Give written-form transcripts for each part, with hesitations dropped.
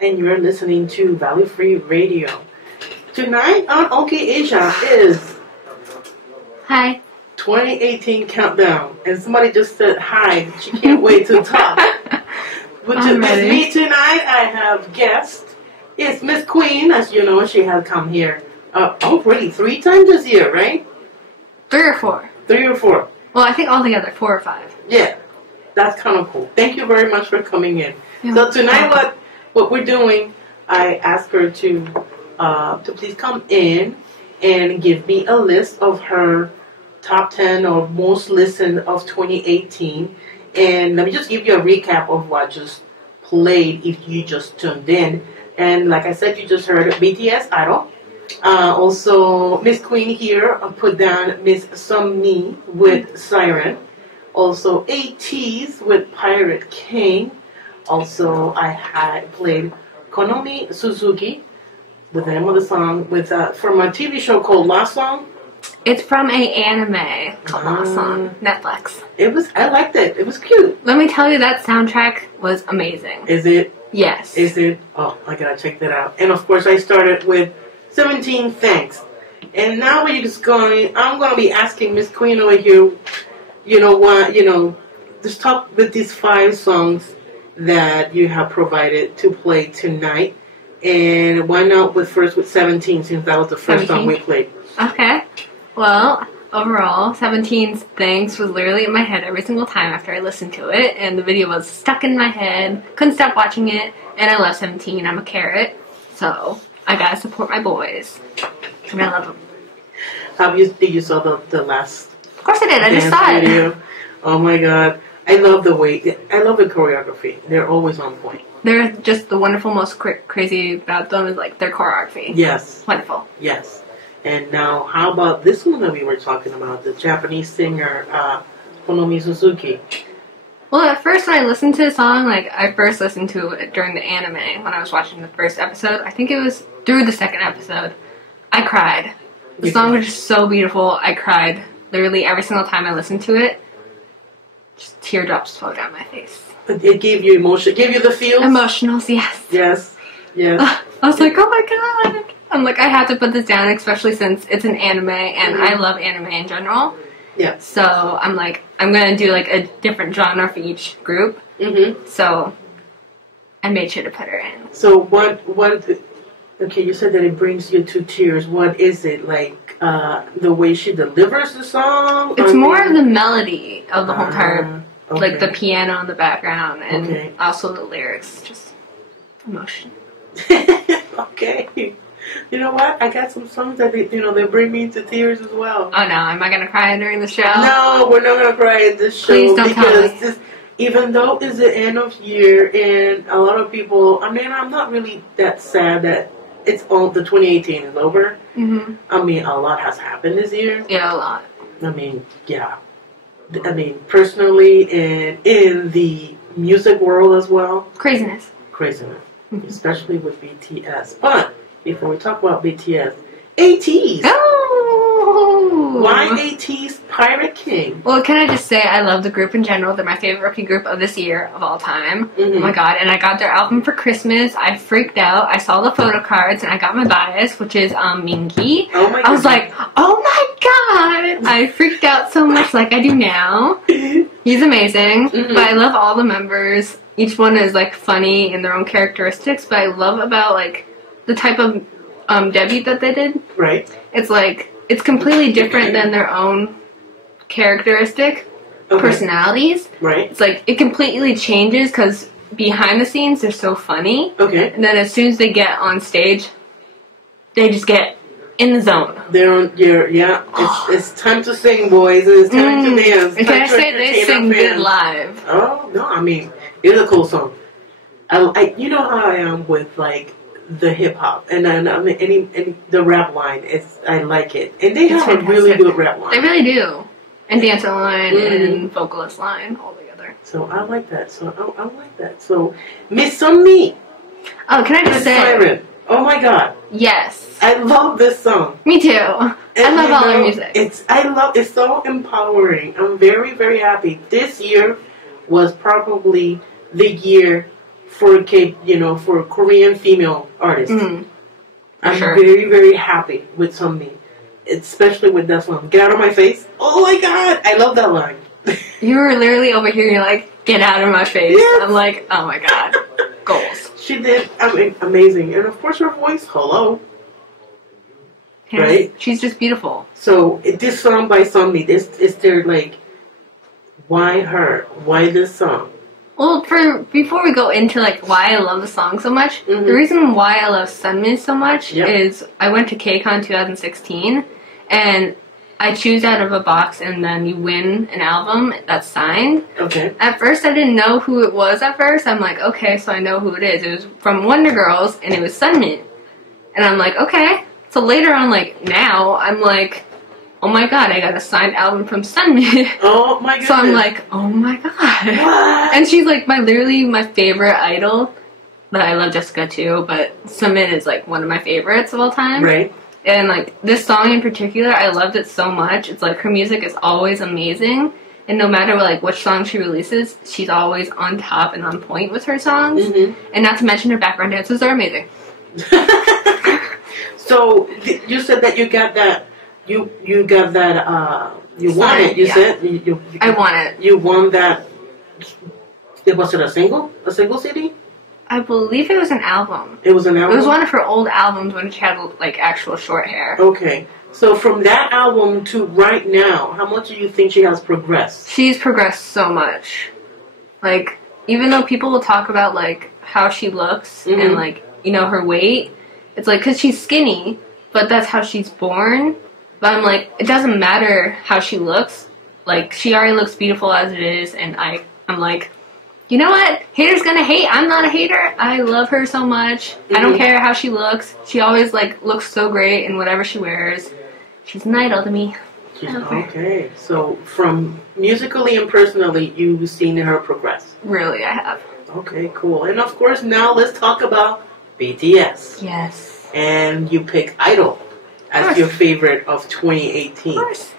And you're listening to Valley Free Radio. Tonight on OK Asia is Hi. 2018 Countdown. And somebody just said hi. She can't wait to talk. With me tonight, I have guest. It's Miss Queen. As you know, she has come here already 3 times this year, right? 3 or 4. 3 or 4. Well, I think altogether 4 or 5. Yeah. That's kind of cool. Thank you very much for coming in. So tonight, what we're doing, I asked her to please come in and give me a list of her top 10 or most listened of 2018. And let me just give you a recap of what just played if you just tuned in. And like I said, you just heard BTS Idol. Also, Miss Queen here put down Miss Sunmi with Siren. Also, ATEEZ with Pirate King. Also, I had played Konomi Suzuki with the name of the song with from a TV show called Lost Song. It's from an anime called Lost Song, Netflix. I liked it. It was cute. Let me tell you, that soundtrack was amazing. Is it? Yes. Is it? Oh, I gotta check that out. And of course, I started with 17 Thanks. And now I'm gonna be asking Miss Queen over here, just talk with these 5 songs that you have provided to play tonight. And why not first with 17, since that was the first song we played. Okay. Well, overall, 17's Thanks was literally in my head every single time after I listened to it, and the video was stuck in my head, couldn't stop watching it, and I love 17, I'm a carrot, so I gotta support my boys, and I love them. Did you saw the last? Of course I did, I just saw video? it. Oh my god, I love the choreography, they're always on point. They're just the wonderful, most crazy about them is like their choreography. Yes. Wonderful. Yes. And now, how about this one that we were talking about, the Japanese singer, Konomi Suzuki? Well, at first when I listened to the song, I first listened to it during the anime when I was watching the first episode. I think it was through the second episode. I cried. The song was just so beautiful. I cried literally every single time I listened to it. Just teardrops flowed down my face. It gave you emotion, gave you the feels? Emotionals, yes. Yes, yes. I was like, oh my god. I'm like, I have to put this down, especially since it's an anime, and I love anime in general. Yeah. So I'm like, I'm going to do a different genre for each group. Mm-hmm. So I made sure to put her in. So okay, you said that it brings you to tears. What is it? The way she delivers the song? It's more of the melody of the whole entire, the piano in the background, and also the lyrics, just emotion. Okay. You know what? I got some songs that they bring me to tears as well. Oh no, am I gonna cry during the show? No, we're not gonna cry in this show. Please don't tell me. Even though it's the end of year and a lot of people, I'm not really that sad that it's all the 2018 is over. Mm-hmm. A lot has happened this year. Yeah, a lot. Yeah. Personally and in the music world as well. Craziness. Mm-hmm. Especially with BTS. But before we talk about BTS, ATEEZ. Oh! Why ATEEZ Pirate King? Well, can I just say I love the group in general. They're my favorite rookie group of this year, of all time. Mm-hmm. Oh my god, and I got their album for Christmas. I freaked out. I saw the photo cards, and I got my bias, which is Mingi. Oh my god. I was like, oh my god! I freaked out so much like I do now. He's amazing, but I love all the members. Each one is, funny in their own characteristics, but I love about, the type of debut that they did. Right. It's completely different than their own characteristic personalities. Right. It's it completely changes because behind the scenes they're so funny. Okay. And then as soon as they get on stage, they just get in the zone. They're on it's time to sing, boys. It's time to dance. And can I say they sing good live? Oh no, it's a cool song. You know how I am with the hip hop and then any the rap line. I like it, and they have a really good rap line. They really do, and dancer line and vocalist line all together. So I like that. So Miss Sunmi. Oh, can I just say? Siren. Oh my god. Yes. I love this song. Me too. I love all their music. It's so empowering. I'm very, very happy. This year was probably the year for for Korean female artists. I'm sure. very, very happy with Sunmi, especially with that song. Get out of my face! Oh my God, I love that line. You were literally over here. You're like, get out of my face. Yes. I'm like, oh my God, goals. She did, I mean, amazing, and of course her voice. Hello, Yeah, right? She's just beautiful. So this song by Sunmi, is there like, why her? Why this song? Well, before we go into like why I love the song so much, the reason why I love Sunmi so much is I went to KCON 2016, and I choose out of a box, and then you win an album that's signed. Okay. At first, I didn't know who it was. At first, I'm like, okay, so I know who it is. It was from Wonder Girls, and it was Sunmi, and I'm like, okay. So later on, like now, I'm like, oh my God, I got a signed album from Sunmi. Oh my God. So I'm like, oh my God. What? And she's like literally my favorite idol. But I love Jessica too, but Sunmin is like one of my favorites of all time. Right. And like this song in particular, I loved it so much. It's like her music is always amazing. And no matter like which song she releases, she's always on top and on point with her songs. And not to mention her background dances are amazing. So you said that you got that. You got that. You won it. You said you I won it. You won that. Was it a single? A single CD? I believe it was an album. It was an album. It was one of her old albums when she had like actual short hair. Okay, so from that album to right now, how much do you think she has progressed? She's progressed so much. Like even though people will talk about like how she looks and like her weight, it's like because she's skinny, but that's how she's born. But I'm like, it doesn't matter how she looks. Like, she already looks beautiful as it is. And I'm like, you know what? Haters gonna hate. I'm not a hater. I love her so much. I don't care how she looks. She always, like, looks so great in whatever she wears. She's an idol to me. Okay. So, from musically and personally, you've seen her progress. Really, I have. Okay, cool. And, of course, now let's talk about BTS. Yes. And you pick Idol as your favorite of 2018. Of course.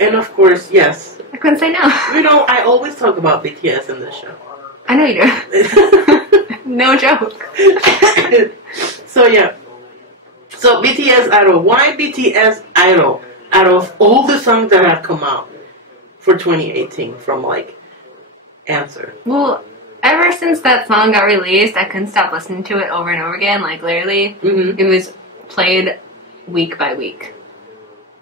And of course, yes. I couldn't say no. I always talk about BTS in this show. I know you do. No joke. So yeah. So BTS Idol. Why BTS Idol? Out of all the songs that have come out for 2018 from like Answer. Well, ever since that song got released, I couldn't stop listening to it over and over again. Like literally, it was played week by week.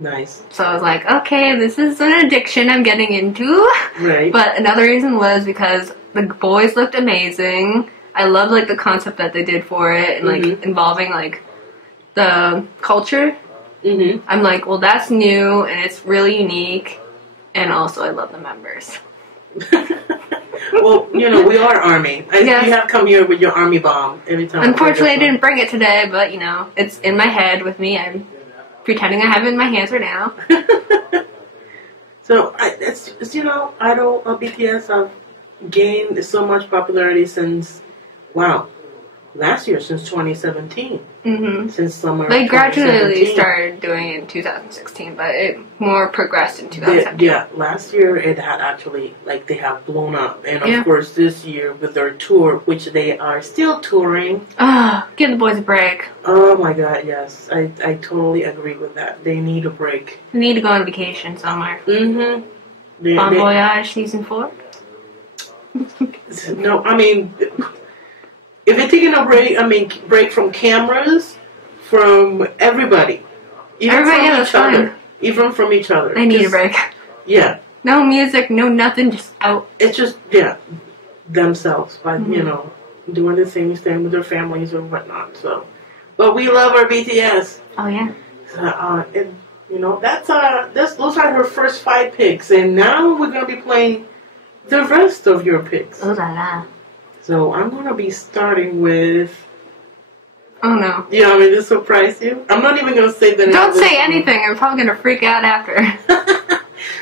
Nice. So I was like, okay, this is an addiction I'm getting into. Right. But another reason was because the boys looked amazing. I loved like the concept that they did for it and like involving like the culture. I'm like, well, that's new and it's really unique. And also, I love the members. Well, we are Army. You have come here with your Army bomb every time. Unfortunately, I didn't bring it today, but it's in my head with me. I'm pretending I have it in my hands right now. So, Idol BTS have gained so much popularity since, last year, since 2017. Since summer. They gradually started doing it in 2016, but it more progressed in 2017. Last year it had actually, they have blown up. And of course this year with their tour, which they are still touring. Give the boys a break. Oh my God, yes. I totally agree with that. They need a break. They need to go on vacation somewhere. Bon Voyage Season 4? No, I mean... If you're taking a break, break from cameras, from everybody. Even from each other. Even from each other. They need a break. Yeah. No music, no nothing, just out. It's just, themselves. By, doing the same thing with their families or whatnot. So, but we love our BTS. Oh, yeah. Those are her first 5 picks. And now we're going to be playing the rest of your picks. Oh, la la. So I'm going to be starting with... Oh, no. You want me to surprise you? I'm not even going to say the name. Don't say anything. I'm probably going to freak out after.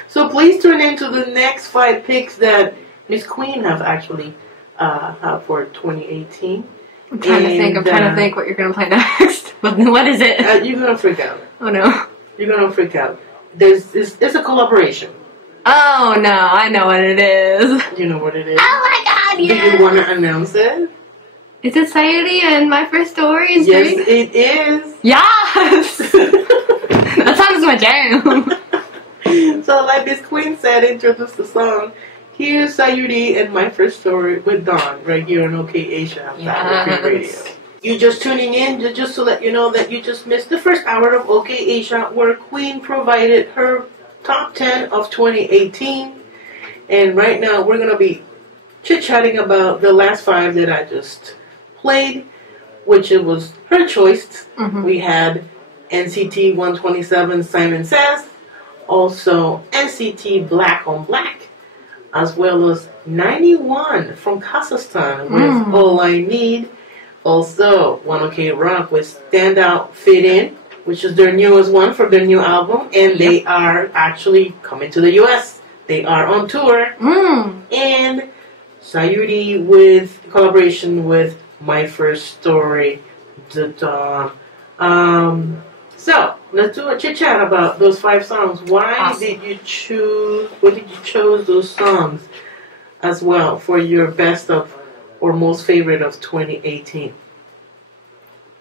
So please tune into the next 5 picks that Miss Queen have actually have for 2018. I'm trying to think what you're going to play next. What is it? You're going to freak out. Oh, no. You're going to freak out. It's a collaboration. Oh, no. I know what it is. You know what it is? Oh, my God, yeah. Do you want to announce it? Is it Sayuri and My First Story? Yes, it is. Yes! That song is my jam. So, like Miss Queen said, introduce the song. Here's Sayuri and My First Story with Dawn, right here on OK Asia. Yes. Radio. You just tuning in, just to let you know that you just missed the first hour of OK Asia, where Queen provided her top 10 of 2018. And right now, we're going to be chit-chatting about the last 5 that I just played, which it was her choice. We had NCT 127, Simon Says, also NCT Black on Black, as well as 91 from Kazakhstan with All I Need. Also, 1OK Rock with Stand Out Fit In, which is their newest one from their new album, and they are actually coming to the US. They are on tour. And Sayuri with collaboration with My First Story, The Dawn. So, let's do a chit-chat about those 5 songs. Why did you choose those songs as well for your best of or most favorite of 2018?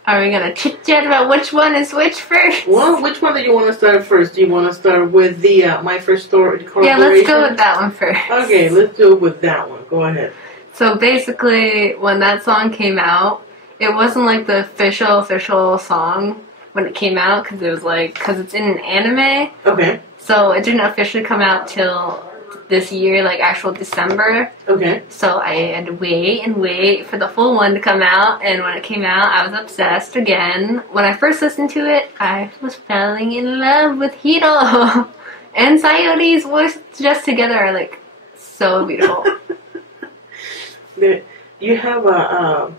Are we going to chit-chat about which one is which first? Well, which one do you want to start first? Do you want to start with the My First Story collaboration? Yeah, let's go with that one first. Okay, let's do it with that one. Go ahead. So basically, when that song came out, it wasn't like the official song when it came out, because it's in an anime. Okay. So it didn't officially come out till this year, like actual December. Okay. So I had to wait for the full one to come out, and when it came out, I was obsessed again. When I first listened to it, I was falling in love with Hiro. And Sayuri's voice just together are like so beautiful. You have a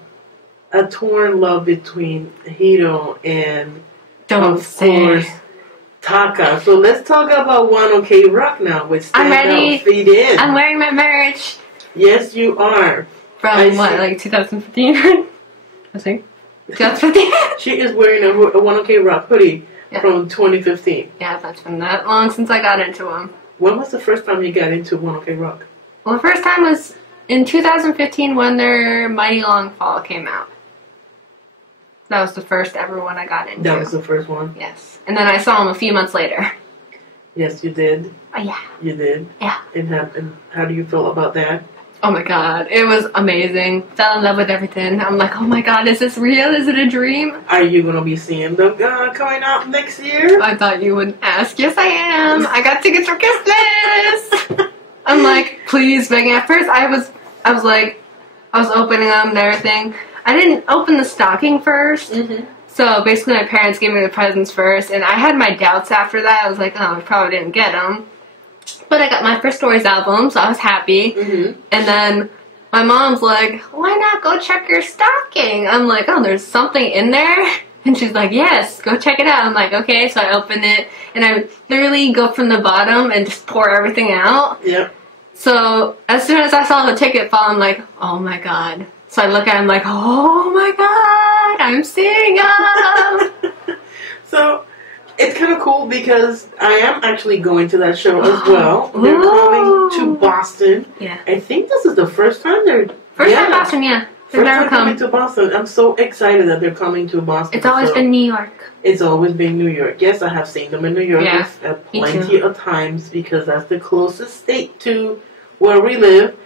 torn love between Hiro and, of course, Taka. So let's talk about 1OK Rock now with Stand Out Fit In. I'm wearing my merch. Yes, you are. From like 2015? I think. 2015? She is wearing a 1OK Rock hoodie from 2015. Yeah, that's been that long since I got into them. When was the first time you got into 1OK Rock? Well, the first time was in 2015 when their Mighty Long Fall came out. That was the first ever one I got into. That was the first one? Yes. And then I saw them a few months later. Yes, you did. Yeah. You did? Yeah. And how do you feel about that? Oh my god, it was amazing. Fell in love with everything. I'm like, oh my god, is this real? Is it a dream? Are you going to be seeing them coming out next year? I thought you would ask. Yes, I am. I got tickets for Christmas. I'm like, please, begging. At first, I was opening them and everything. I didn't open the stocking first. So basically, my parents gave me the presents first, and I had my doubts after that. I was like, oh, I probably didn't get them. But I got My First Stories album, so I was happy. And then my mom's like, why not go check your stocking? I'm like, oh, there's something in there? And she's like, yes, go check it out. I'm like, okay. So I open it, and I literally go from the bottom and just pour everything out. Yep. So as soon as I saw the ticket fall, I'm like, oh my god. So I look at him like, oh my god, I'm seeing him. So it's kind of cool because I am actually going to that show as well. They're coming to Boston. Yeah. I think this is the first time they're... First time Boston, yeah. They've First never time come. coming to Boston. I'm so excited that they're coming to Boston. It's always been New York. It's always been New York. Yes, I have seen them in New York plenty of times because that's the closest state to where we live.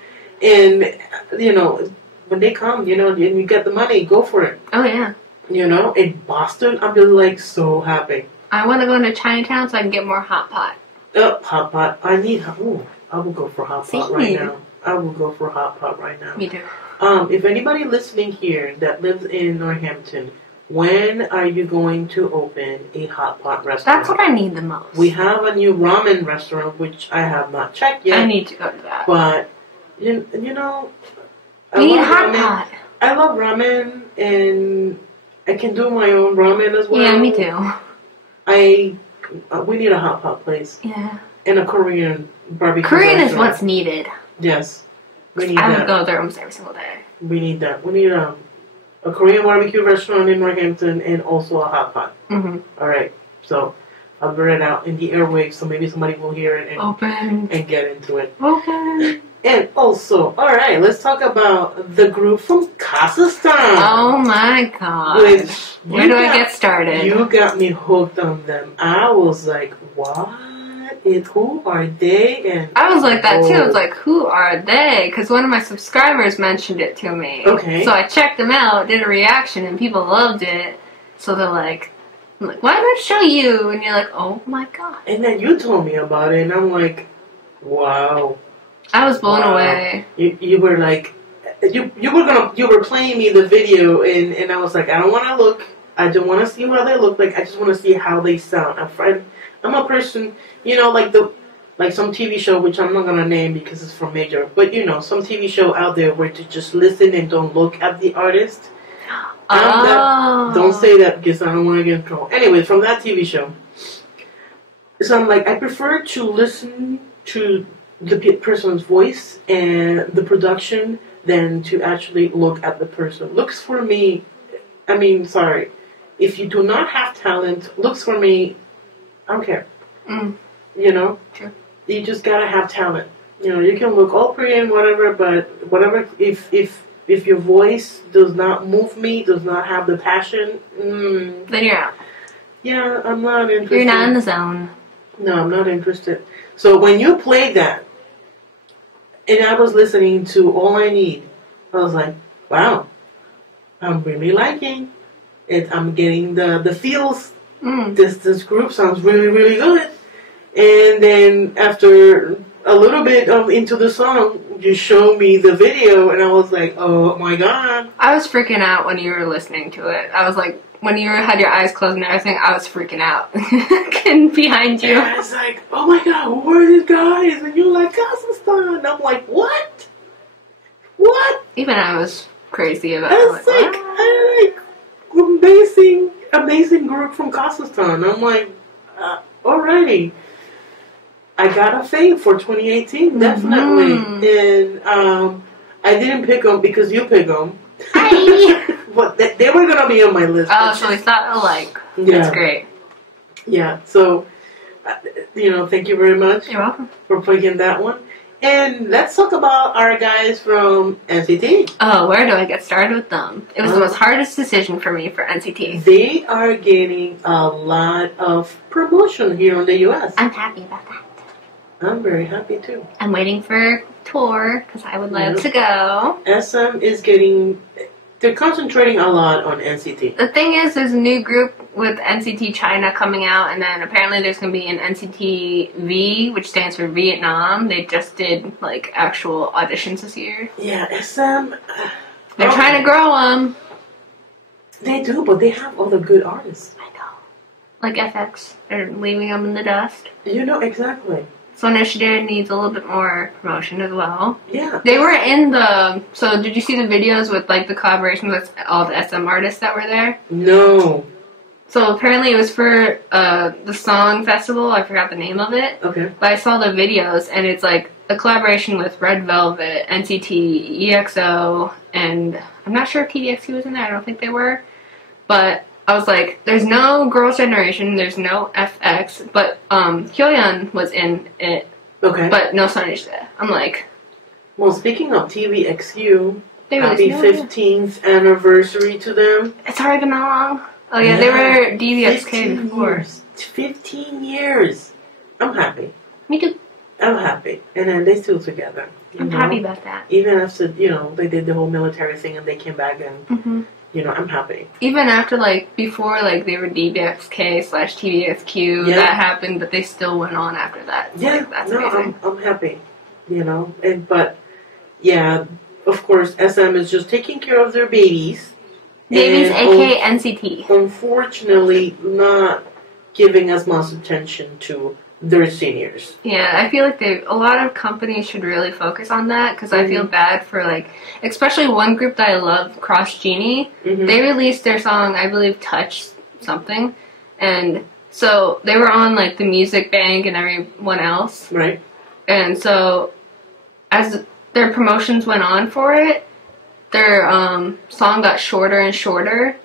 And, you know, when they come, you know, and you get the money, go for it. Oh, yeah. You know, in Boston, I'm just like so happy. I want to go into Chinatown so I can get more hot pot. Hot pot. I need hot. Ooh, I will go for hot pot right now. I will go for hot pot right now. Me too. If anybody listening here that lives in Northampton, when are you going to open a hot pot restaurant? That's what I need the most. We have a new ramen restaurant, which I have not checked yet. I need to go to that. But, you know... We need hot pot. I love ramen, and I can do my own ramen as well. Yeah, me too. We need a hot pot place. Yeah. And a Korean barbecue Korean restaurant. is what's needed. Yes. We need I that. would go there almost every single day. We need that. We need a Korean barbecue restaurant in Northampton and also a hot pot. All right. So I'll put it out in the airwaves so maybe somebody will hear it and Open. and get into it. Open. And also, all right, let's talk about the group from Kazakhstan. Oh my god. Where do I get started? You got me hooked on them. I was like, what? Who are they? And I was like that too. I was like, who are they? Because one of my subscribers mentioned it to me. Okay. So I checked them out, did a reaction, and people loved it. So they're like, I'm like, why don't I show you? And you're like, oh my god. And then you told me about it, and I'm like, wow. I was blown away. You were like, you were playing me the video, and I was like, I don't want to look. I don't want to see how they look like. I just want to see how they sound. I'm a person, like some TV show, which I'm not gonna name because it's from Major, but some TV show out there where to just listen and don't look at the artist. Don't say that because I don't want to get in trouble. Anyway, from that TV show. So I'm like, I prefer to listen to the person's voice and the production than to actually look at the person. Looks for me, sorry. If you do not have talent, looks for me, I don't care. True. You just gotta have talent. You can look all pretty and whatever, but whatever, if your voice does not move me, does not have the passion, then you're out. Yeah, I'm not interested. You're not in the zone. No, I'm not interested. So when you played that, and I was listening to All I Need, I was like, wow, I'm really liking it. I'm getting the feels. This group sounds really, really good. And then after a little bit of into the song, you showed me the video, and I was like, oh my god. I was freaking out when you were listening to it. I was like, when you had your eyes closed and everything, I was freaking out. Getting behind you. And I was like, oh my god, who are these guys? And you're like, Kazakhstan. And I'm like, what? What? Even I was crazy about it. I amazing group from Kazakhstan. I'm like, alrighty. I got a fave for 2018, definitely. And I didn't pick them because you picked them. But they were going to be on my list. Oh, so we thought alike. Yeah. That's great. Yeah, so, thank you very much. You're welcome. For picking that one. And let's talk about our guys from NCT. Oh, where do I get started with them? It was the most hardest decision for me for NCT. They are getting a lot of promotion here in the U.S. I'm happy about that. I'm very happy too. I'm waiting for a tour because I would love to go. SM is they're concentrating a lot on NCT. The thing is, there's a new group with NCT China coming out, and then apparently there's going to be an NCT V, which stands for Vietnam. They just did, actual auditions this year. Yeah, SM... They're trying to grow them. They do, but they have all the good artists. I know. Like FX. They're leaving them in the dust. Exactly. Soneshide needs a little bit more promotion as well. Yeah. They were in so did you see the videos with the collaboration with all the SM artists that were there? No. So apparently it was for the song festival, I forgot the name of it. Okay. But I saw the videos and it's a collaboration with Red Velvet, NCT, EXO, and I'm not sure if TVXQ was in there, I don't think they were. But I was like, there's no Girls' Generation, there's no FX, but Hyoyeon was in it. Okay. But no Soneshide. I'm like... Well, speaking of TVXQ, happy 15th anniversary to them. It's already been that long? Oh yeah, they were DVXK before. Years. 15 years. I'm happy. Me too. I'm happy. And then they still together. I'm happy about that. Even after, they did the whole military thing and they came back and... I'm happy. Even after, before, they were DBXK/TVXQ, that happened, but they still went on after that. Yeah, that's amazing. I'm happy, but, of course, SM is just taking care of their babies. Babies, aka NCT. Unfortunately, not giving as much attention to their seniors. Yeah, I feel like a lot of companies should really focus on that because I feel bad for especially one group that I love, Cross Genie. They released their song, I believe, Touch something, and so they were on the Music Bank and everyone else. Right. And so as their promotions went on for it, their song got shorter and shorter,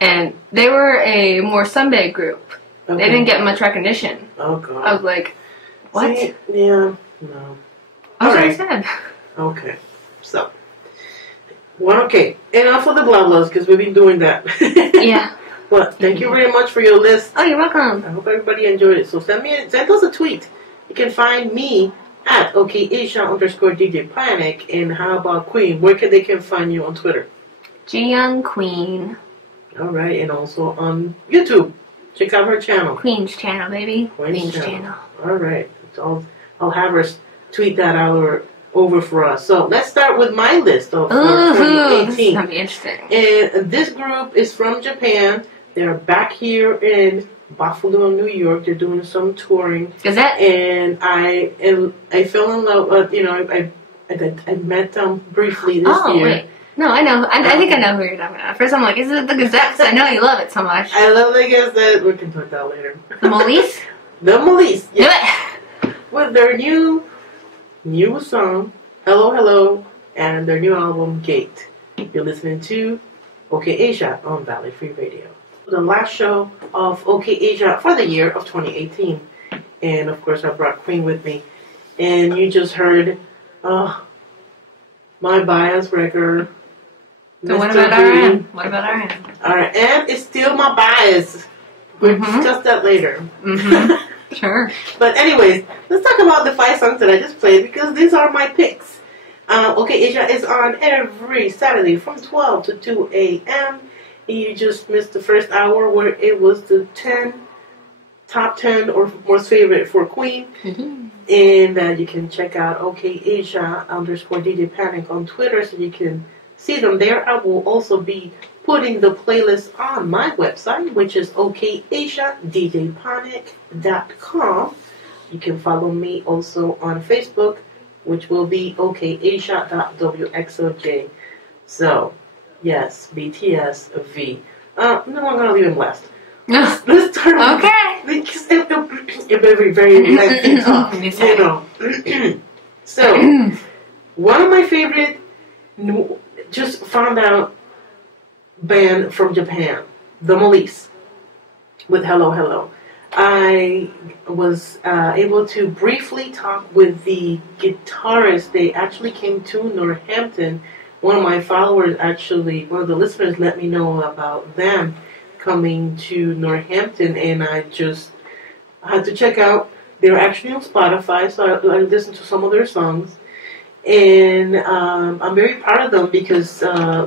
and they were a more Sunbae group. Okay. They didn't get much recognition. Oh, God. I was like, what? See, yeah, no. I was very sad. Okay. So, okay. Enough of the blah blahs because we've been doing that. Yeah. Well, thank you very much for your list. Oh, you're welcome. I hope everybody enjoyed it. So send us a tweet. You can find me at OKAsia_DJ Panic. And how about Queen? Where they can find you on Twitter? Jiyoung Queen. All right, and also on YouTube. Check out her channel. Queen's channel, baby. Queen's channel. All right. I'll have her tweet that out over for us. So let's start with my list of 2018. This is gonna be interesting. And this group is from Japan. They're back here in Buffalo, New York. They're doing some touring. Is that? And I fell in love. I met them briefly this year. Wait. No, I know. I think I know who you're talking about. At first, I'm like, is it the Gazette? Because I know you love it so much. I love the Gazette. We can talk that later. The Molise? The Molise. Yes. Do it. With their new song, Hello, Hello, and their new album, Gate. You're listening to OK Asia on Valley Free Radio. The last show of OK Asia for the year of 2018. And, of course, I brought Queen with me. And you just heard my bias record. So what about RM? What about RM? RM is still my bias. We'll discuss that later. Mm-hmm. Sure. But anyways, let's talk about the 5 songs that I just played because these are my picks. OK Asia is on every Saturday from 12 to 2 a.m. You just missed the first hour where it was the top 10 or most favorite for Queen. Mm-hmm. And you can check out OK Asia _DJ Panic on Twitter so you can see them there. I will also be putting the playlist on my website, which is okasiadjpanic.com. You can follow me also on Facebook, which will be okasia.wxoj. So, yes, BTS V. No, I'm going to leave him last. Let's start with because it will be very lengthy talk, you know. So, one of my favorite, just found out, band from Japan, The Molise, with Hello, Hello. I was able to briefly talk with the guitarist. They actually came to Northampton. One of my followers, one of the listeners, let me know about them coming to Northampton, and I just had to check out. They're actually on Spotify, so I listened to some of their songs. And I'm very proud of them because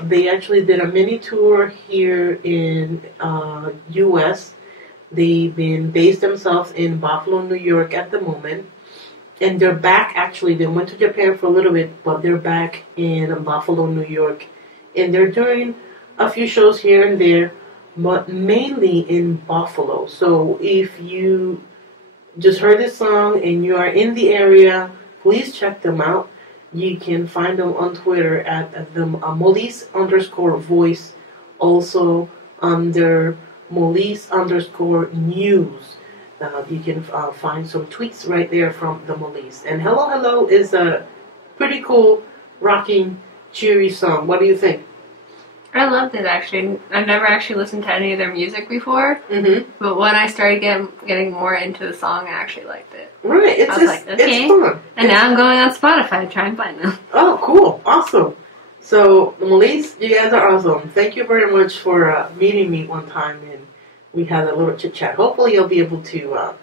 they actually did a mini tour here in U.S. They've been based themselves in Buffalo, New York at the moment. And they're back, actually. They went to Japan for a little bit, but they're back in Buffalo, New York. And they're doing a few shows here and there, but mainly in Buffalo. So if you just heard this song and you are in the area, please check them out. You can find them on Twitter at the Molise_voice, also under Molise_news. You can find some tweets right there from the Molise. And Hello Hello is a pretty cool, rocking, cheery song. What do you think? I loved it, actually. I've never actually listened to any of their music before, but when I started getting more into the song, I actually liked it. Right, I was like, okay. It's fun. And now I'm going on Spotify to try and find them. Oh, cool. Awesome. So, Molise, you guys are awesome. Thank you very much for meeting me one time, and we had a little chit-chat. Hopefully you'll be able to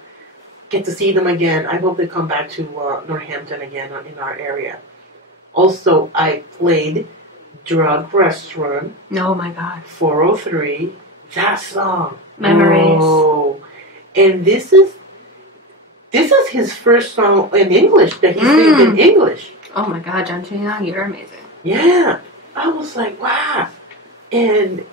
get to see them again. I hope they come back to Northampton again in our area. Also, I played Drug Restaurant. Oh my God. 403. That song. Memories. Oh. And this is his first song in English that he sings in English. Oh my God, John Young, you're amazing. Yeah. I was like, wow. And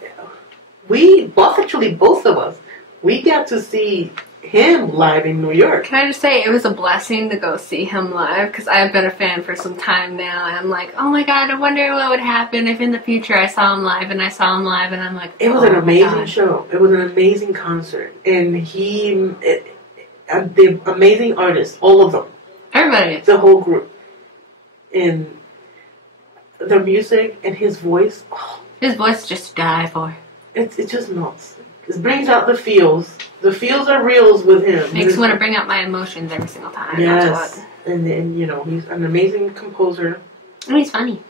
both of us, we got to see him live in New York. Can I just say, it was a blessing to go see him live, because I've been a fan for some time now, and I'm like, oh my God, I wonder what would happen if in the future I saw him live, and I'm like, it was an amazing show. It was an amazing concert, and the amazing artists, all of them. Everybody. The whole group. And the music and his voice. Oh, his voice just to die for. It's just nuts. It brings out the feels. The feels are reals with him. Makes me want to bring out my emotions every single time. Yes. And he's an amazing composer. And he's funny.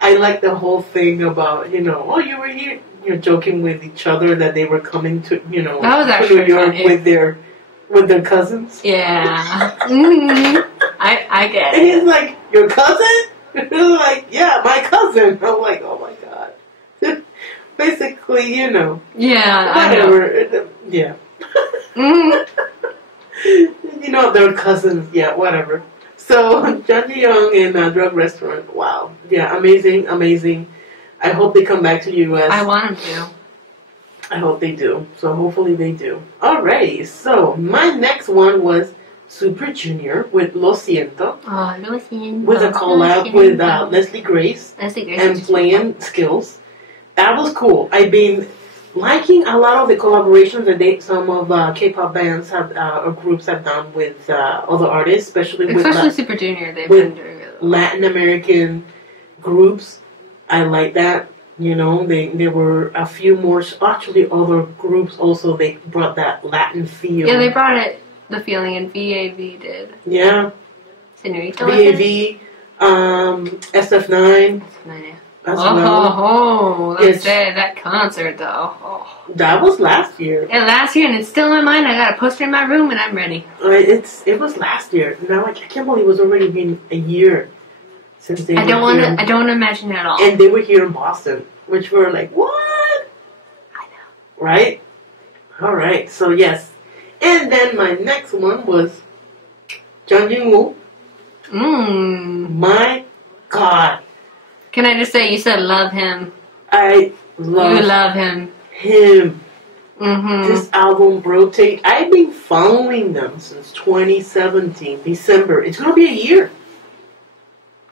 I like the whole thing about, oh, you were here. You're joking with each other that they were coming to, that was actually to New York funny. with their cousins. Yeah. Mm-hmm. I get And it. he's like, your cousin? Like, yeah, my cousin. I'm like, oh my god. Basically, Yeah, I know. whatever. Yeah. Mm-hmm. They're cousins. Yeah, whatever. So, Jun Young in Drug Restaurant. Wow. Yeah, amazing, amazing. I hope they come back to the U.S. I want him to. I hope they do. So, hopefully they do. Alrighty. So, my next one was Super Junior with Lo Siento. Oh, Lo Siento. With a collab with Leslie Grace. Leslie Grace. And Playing Skills. That was cool. I've been liking a lot of the collaborations that some of K-pop bands have or groups have done with other artists, especially Super Junior. They've with been doing it. Latin American groups. I like that. There were a few more. Actually, other groups also they brought that Latin feel. Yeah, they brought it. The feeling, and VAV did. Yeah. Senorita. VAV, SF9. As well. Let's say that concert though. Oh. That was last year. Yeah, last year, and it's still in my mind. I got a poster in my room, and I'm ready. It was last year. Now I can't believe it was already been a year since they. I don't want to imagine it at all. And they were here in Boston, which were like, what? I know. Right. All right. So yes, and then my next one was Jung Jin-woo. My God. Can I just say, you said love him. I love him. Mm-hmm. This album, Rotate, I've been following them since 2017, December. It's going to be a year.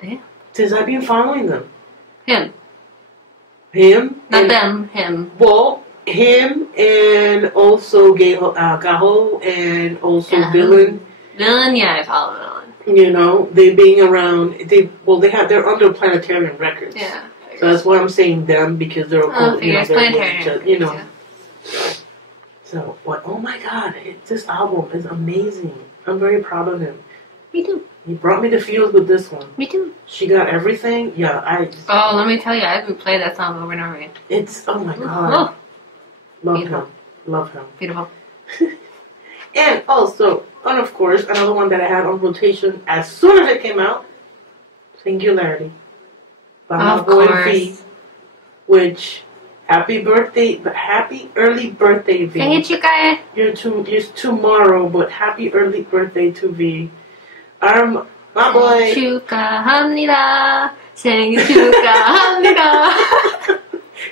Damn. Since I've been following them. Him. Not them, him. Well, him and also Gaho and also Villain. Villain, yeah, I follow Villain. They being around, they're under Planetarium Records. Yeah. So that's why I'm saying them, because they're cool. Planetarium. So, but oh my God, this album is amazing. I'm very proud of him. Me too. He brought me the feels with this one. Me too. She got everything. Yeah, let me tell you, I could play that song over and over again. It's, oh my God. Love him. Beautiful. And also, and of course, another one that I had on rotation as soon as it came out, Singularity. By my boy V. Which, happy early birthday, V. Hey, chica. It's tomorrow, but happy early birthday to V. My boy. 축하합니다. 생일 축하합니다.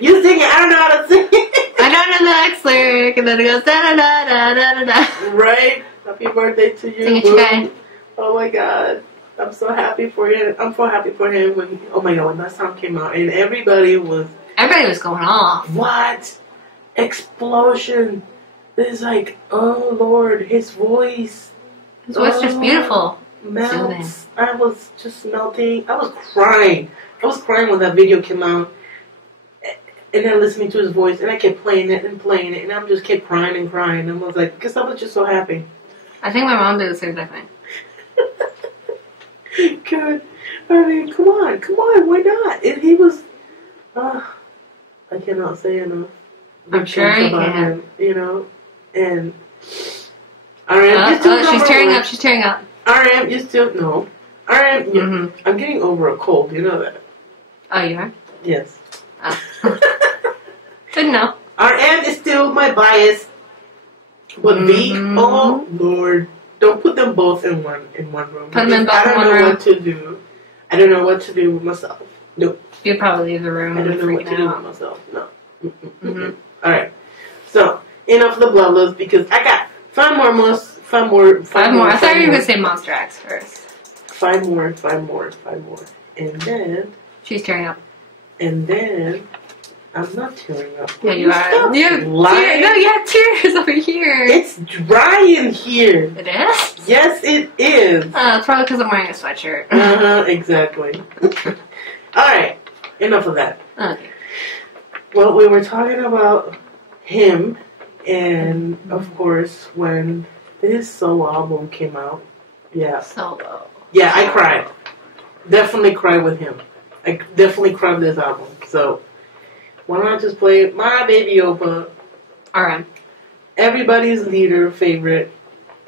You sing it, I don't know how to sing it. I don't know the next lyric, and then it goes da da da da da da. Right? Happy birthday to you. Sing it, chica. Oh my God. I'm so happy for him. I'm so happy for him when that song came out. And everybody was going off. What? Explosion. It's like, oh Lord, his voice. His voice is just beautiful. Melts. Soothing. I was just melting. I was crying. when that video came out. And then listening to his voice. And I kept playing it. And I just kept crying and crying. And I was like, because I was just so happy. I think my mom did the same thing. Good. I mean, come on, why not? He was, I cannot say enough. I'm sure you can. Him, and RM, she's tearing up. RM, you still, no. RM, I'm getting over a cold, you know that. Oh, you are? Yes. Oh. Didn't know. RM is still my bias, but V, oh Lord. Don't put them both in one room. Put them in both in one room. I don't know what to do. I don't know what to do with myself. Nope. You'd probably leave the room. I don't know what to do with myself. No. All right. So enough of the blah blahs because I got five more. I thought you were gonna say Monster X first. Five more. And then she's tearing up. And then I'm not tearing up. Yeah, you are. You have tears over here. It's dry in here. It is? Yes, it is. It's probably because I'm wearing a sweatshirt. Exactly. Alright, enough of that. Okay. Well, we were talking about him, and of course, when his solo album came out, yeah. Solo. Yeah, I cried. Definitely cried with him. I definitely cried with this album. So, why don't I just play My Baby Opa? Alright. Everybody's leader favorite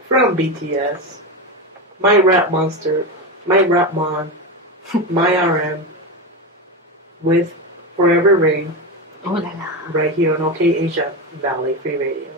from BTS. My Rap Monster. My Rap Mon. My RM. With Forever Rain. Oh la la. Right here on OK Asia Valley Free Radio.